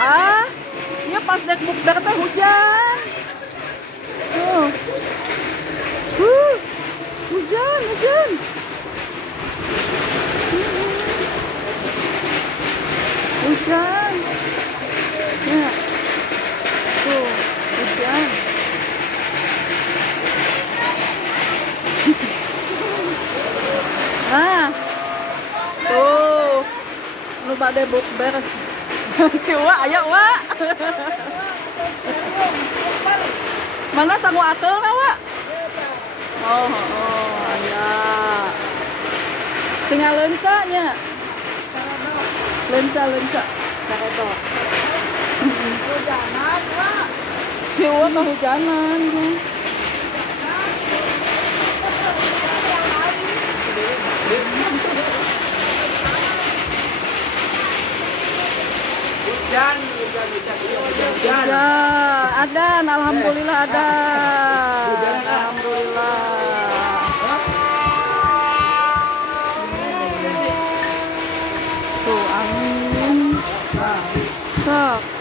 Ah, iya pas dek bukber teh hujan. Tuh. Hujan, hujan. Hujan. Ya. Tuh, hujan. Nah, tuh. Nu bade bukber. Si Wa, aya Wa. Mana sangu akeulna Wa? Oh, aya. Tinggal leunca nya. Leunca. Karedok. Hujanan, Wak. Si Wa kehujanan. Hujan. Ya, ada, alhamdulillah ada. Alhamdulillah. Tuh angin. Sok.